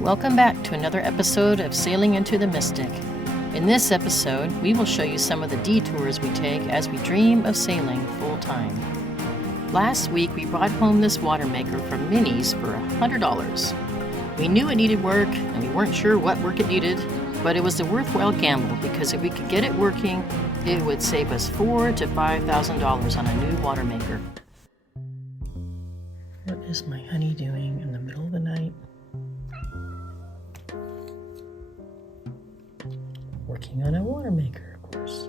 Welcome back to another episode of Sailing into the Mystic. In this episode, we will show you some of the detours we take as we dream of sailing full-time. Last week, we brought home this water maker from Minnie's for $100. We knew it needed work, and we weren't sure what work it needed, but it was a worthwhile gamble because if we could get it working, it would save us $4,000 to $5,000 on a new water maker. What is my honey doing in the middle of the night? Working on a water maker, of course.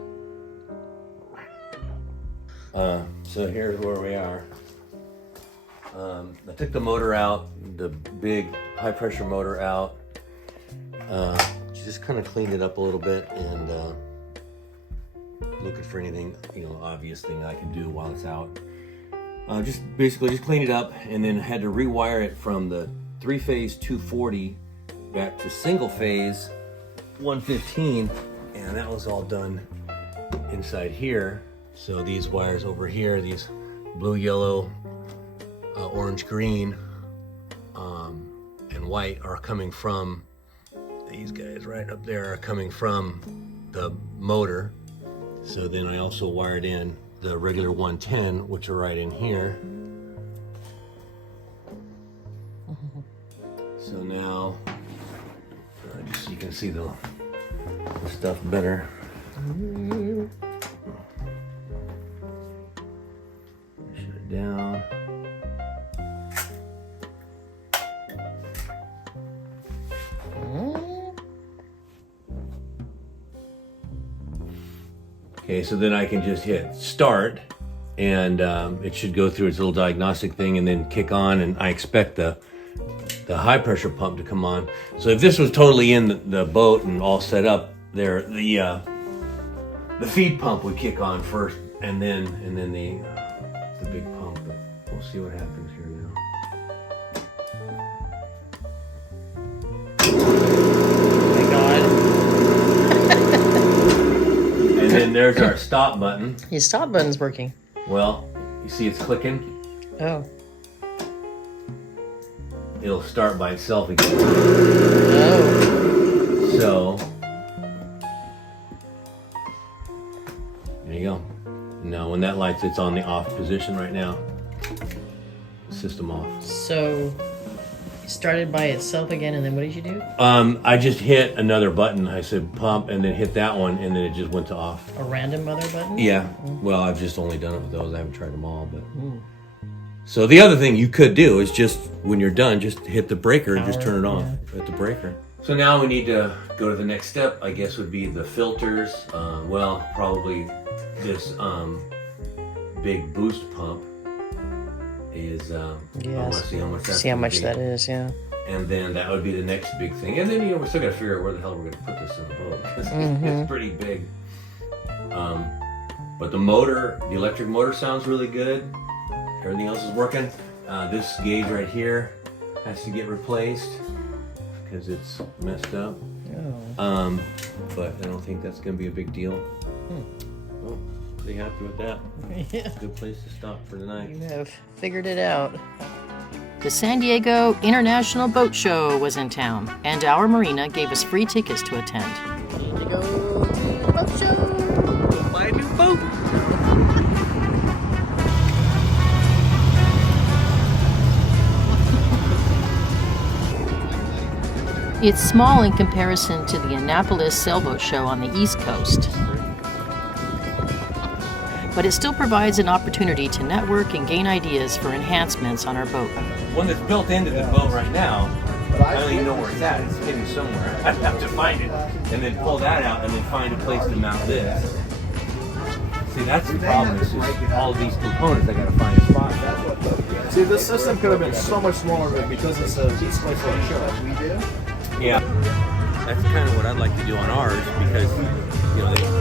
So here's where we are. I took the motor out, the big high pressure motor out. Just kind of cleaned it up a little bit and looking for anything, obvious thing I can do while it's out. Just cleaned it up and then had to rewire it from the 3-phase 240 back to single phase 115, and that was all done inside here. So these wires over here, these blue, yellow, orange, green, and white are coming from, these guys right up there are coming from the motor. So then I also wired in the regular 110, which are right in here. So now, just so you can see the stuff better. Shut it down. Okay, so then I can just hit start and it should go through its little diagnostic thing and then kick on, and I expect the high pressure pump to come on. So if this was totally in the boat and all set up there, the feed pump would kick on first, and then the big pump. But we'll see what happens here now. Thank God. And then there's our stop button. Your stop button's working. Well, you see it's clicking. Oh. It'll start by itself again. Oh. So there you go. Now when that lights, it's on the off position right now. System off. So it started by itself again, and then what did you do? I just hit another button. I said pump, and then hit that one, and then it just went to off. A random other button? Yeah. Well, I've just only done it with those. I haven't tried them all, but. So the other thing you could do is just, when you're done, just hit the breaker and just turn it off at the breaker. So now we need to go to the next step, I guess would be the filters. Well, probably this big boost pump is, I want to see how much that's that is, yeah. And then that would be the next big thing. And then, we're still got to figure out where the hell we're going to put this in the boat, because it's pretty big. But the electric motor sounds really good. Everything else is working. This gauge right here has to get replaced because it's messed up. Oh. But I don't think that's going to be a big deal. Well, pretty happy with that. Yeah. Good place to stop for tonight. You have figured it out. The San Diego International Boat Show was in town, and our marina gave us free tickets to attend. Need to go to the boat show. Go buy a new boat. It's small in comparison to the Annapolis Sailboat Show on the East Coast, but it still provides an opportunity to network and gain ideas for enhancements on our boat. One that's built into the boat right now, I don't even know where it's at. It's hidden somewhere. I have to find it and then pull that out and then find a place to mount this. See, that's the problem. Is just all these components, I gotta find a spot. See, this system could have been so much smaller, but because it's a East Coast show, we do. Yeah, that's kind of what I'd like to do on ours, because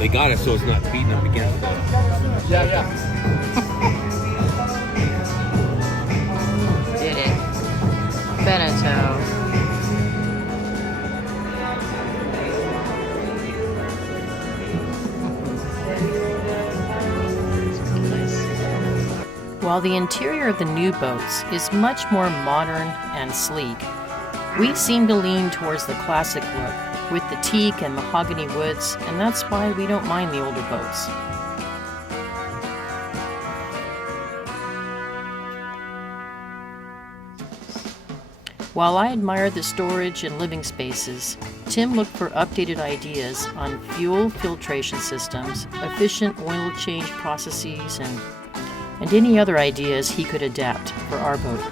they got it so it's not beating up against the. Yeah. Did it. Benito. While the interior of the new boats is much more modern and sleek, We seem to lean towards the classic look, with the teak and mahogany woods, and that's why we don't mind the older boats. While I admired the storage and living spaces, Tim looked for updated ideas on fuel filtration systems, efficient oil change processes, and any other ideas he could adapt for our boat.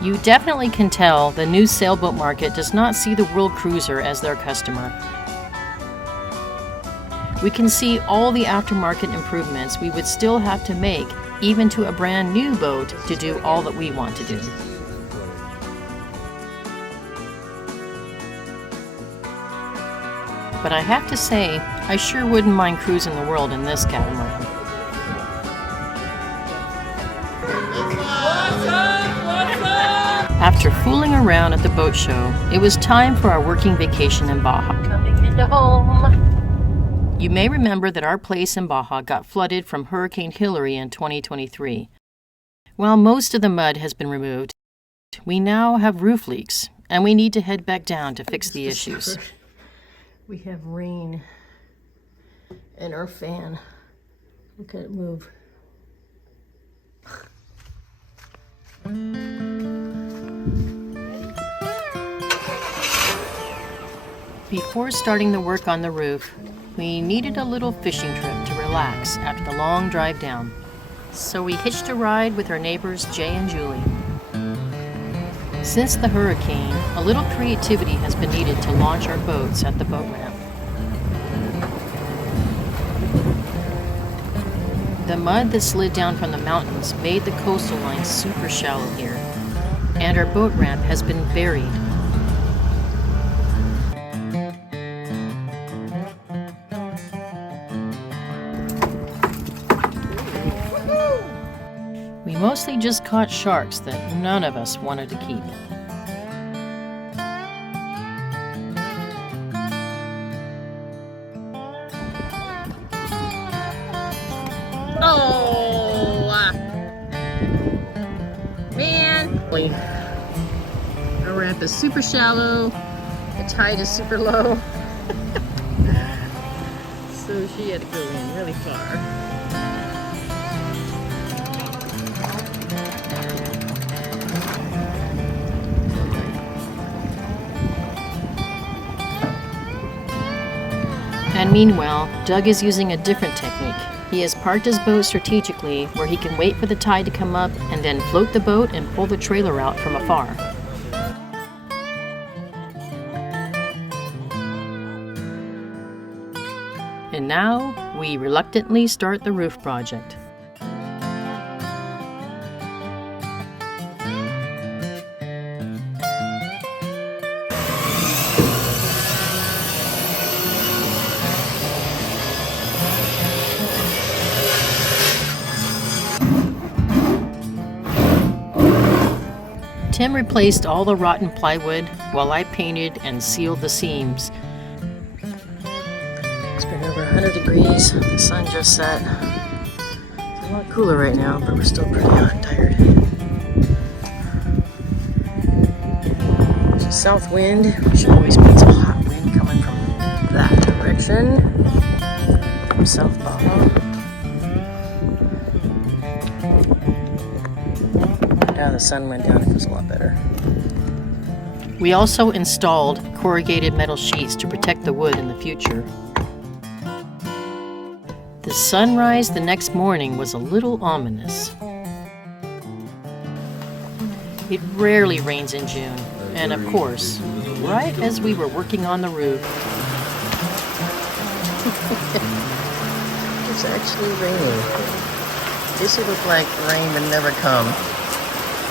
You definitely can tell the new sailboat market does not see the World Cruiser as their customer. We can see all the aftermarket improvements we would still have to make even to a brand new boat to do all that we want to do. But I have to say, I sure wouldn't mind cruising the world in this catamaran. After fooling around at the boat show, it was time for our working vacation in Baja. Coming into home. You may remember that our place in Baja got flooded from Hurricane Hilary in 2023. While most of the mud has been removed, we now have roof leaks, and we need to head back down to fix the issues. We have rain and our fan. Look at it move. Before starting the work on the roof, we needed a little fishing trip to relax after the long drive down. So we hitched a ride with our neighbors Jay and Julie. Since the hurricane, a little creativity has been needed to launch our boats at the boat ramp. The mud that slid down from the mountains made the coastal line super shallow here, and our boat ramp has been buried. We mostly just caught sharks that none of us wanted to keep. Oh, man. Our ramp is super shallow. The tide is super low. So she had to go in really far. And meanwhile, Doug is using a different technique. He has parked his boat strategically where he can wait for the tide to come up and then float the boat and pull the trailer out from afar. And now, we reluctantly start the roof project. Tim replaced all the rotten plywood while I painted and sealed the seams. It's been over 100 degrees. The sun just set. It's a lot cooler right now, but we're still pretty hot and tired. There's a south wind. We should always get some hot wind coming from that direction, from South Baja. Now the sun went down, it feels a lot better. We also installed corrugated metal sheets to protect the wood in the future. The sunrise the next morning was a little ominous. It rarely rains in June, and of course, right as we were working on the roof, it's actually raining. This would look like rain would never come.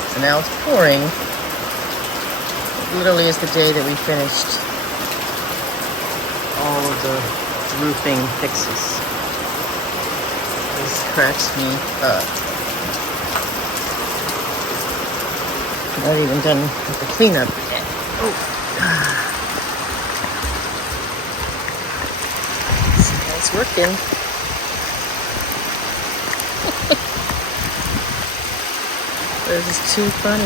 So now it's pouring. It literally is the day that we finished all of the roofing fixes. This cracks me up. Not even done with the cleanup yet. Oh. It's working. This is too funny.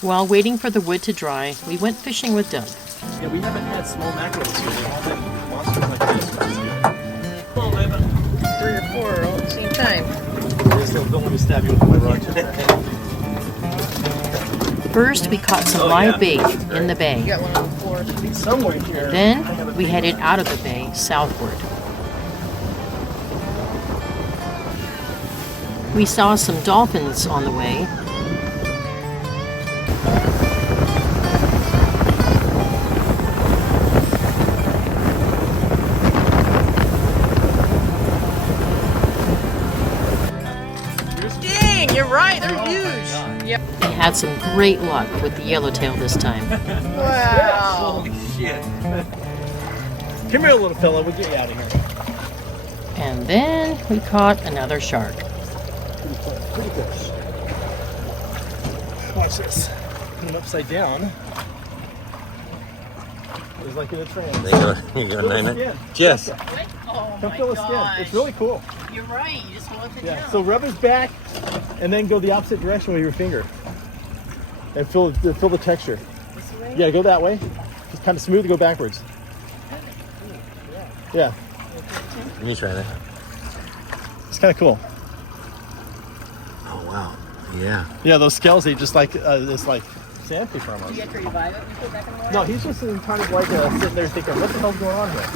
While waiting for the wood to dry, we went fishing with Doug. Yeah, we haven't had small mackerel this year. They've all been monsters like this this year. Well, maybe 3 or 4 all at the same time. Just don't let me stab you with my rod today. First, we caught some live bait in the bay. Got one on the floor. Somewhere here. Then, we headed out of the bay southward. We saw some dolphins on the way. Dang, you're right. They're huge. Yep. We had some great luck with the yellowtail this time. Wow. Holy shit. Come here, little fella. We'll get you out of here. And then we caught another shark. Pretty fish. Watch this. Put it upside down. It was like in a trance. You go, Nina. Jess. Oh Come my feel the skin. gosh. It's really cool. You're right. You just want it Yeah. down. So rub his back, and then go the opposite direction with your finger, and feel the texture. This way? Yeah, go that way. Just kind of smooth. Go backwards. Yeah. Let me try that. It's kind of cool. Oh wow. Yeah. Yeah, those scales, they just like it's like sandfish Do you almost. get to revive it and put it back in the water? No, he's just kind of like sitting there thinking, what the hell's going on here?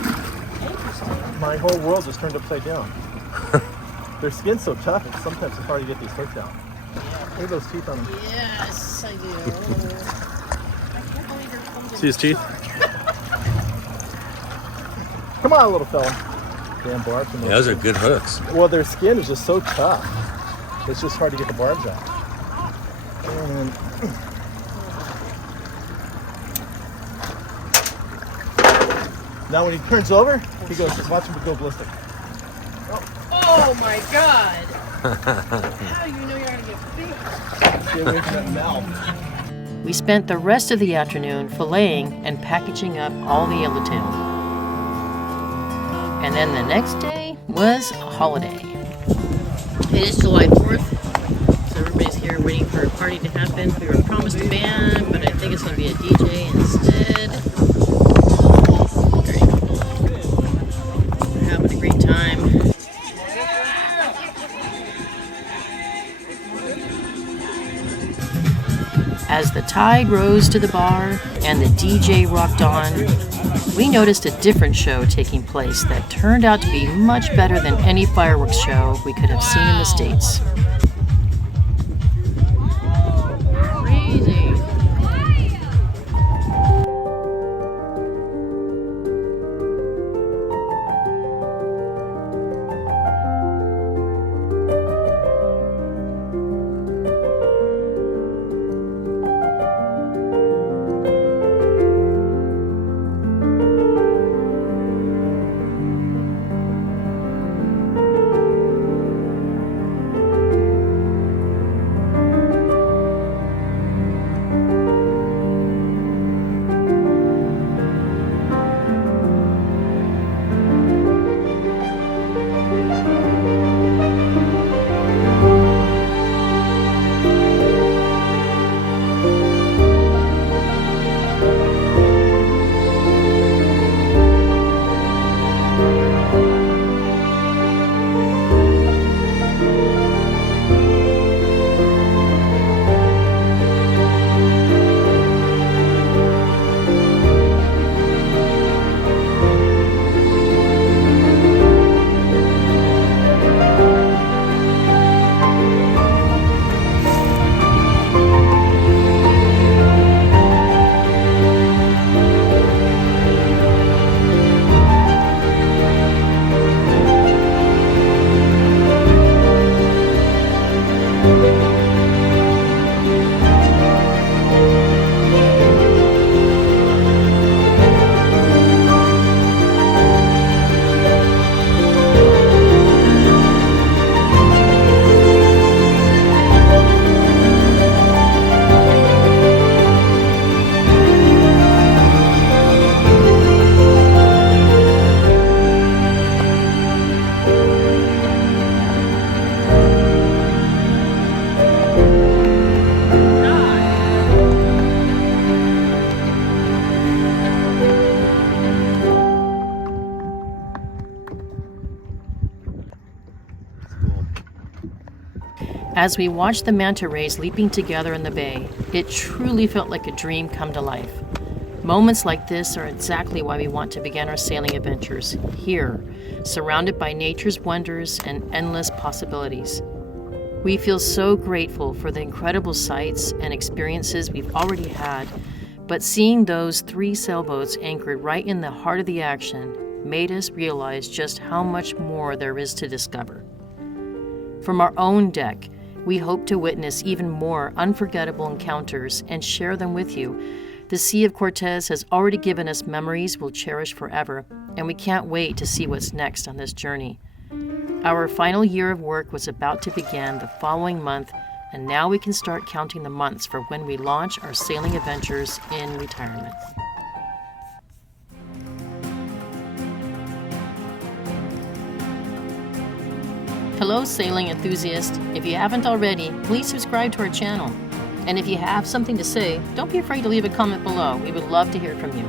My whole world just turned upside down. Their skin's so tough, it's sometimes it's hard to get these hooks out. Look at those teeth on them. Yes, I do. I can't believe you're holding See his teeth? Come on, little fella. Damn barbs. Yeah, those are good hooks. Well, their skin is just so tough. It's just hard to get the barbs out. And now when he turns over, he goes, just watch him go ballistic. Oh my god! How do you know you're gonna get big? Stay away from that mouth. We spent the rest of the afternoon filleting and packaging up all the yellowtail. And then the next day was a holiday. It is July 4th, so everybody's here waiting for a party to happen. We were promised a band, but I think it's going to be a DJ instead. Very cool. We're having a great time. As the tide rose to the bar and the DJ rocked on, we noticed a different show taking place that turned out to be much better than any fireworks show we could have seen in the States. Crazy. As we watched the manta rays leaping together in the bay, it truly felt like a dream come to life. Moments like this are exactly why we want to begin our sailing adventures here, surrounded by nature's wonders and endless possibilities. We feel so grateful for the incredible sights and experiences we've already had, but seeing those 3 sailboats anchored right in the heart of the action made us realize just how much more there is to discover. From our own deck, we hope to witness even more unforgettable encounters and share them with you. The Sea of Cortez has already given us memories we'll cherish forever, and we can't wait to see what's next on this journey. Our final year of work was about to begin the following month, and now we can start counting the months for when we launch our sailing adventures in retirement. Hello, sailing enthusiast. If you haven't already, please subscribe to our channel. And if you have something to say, don't be afraid to leave a comment below. We would love to hear from you.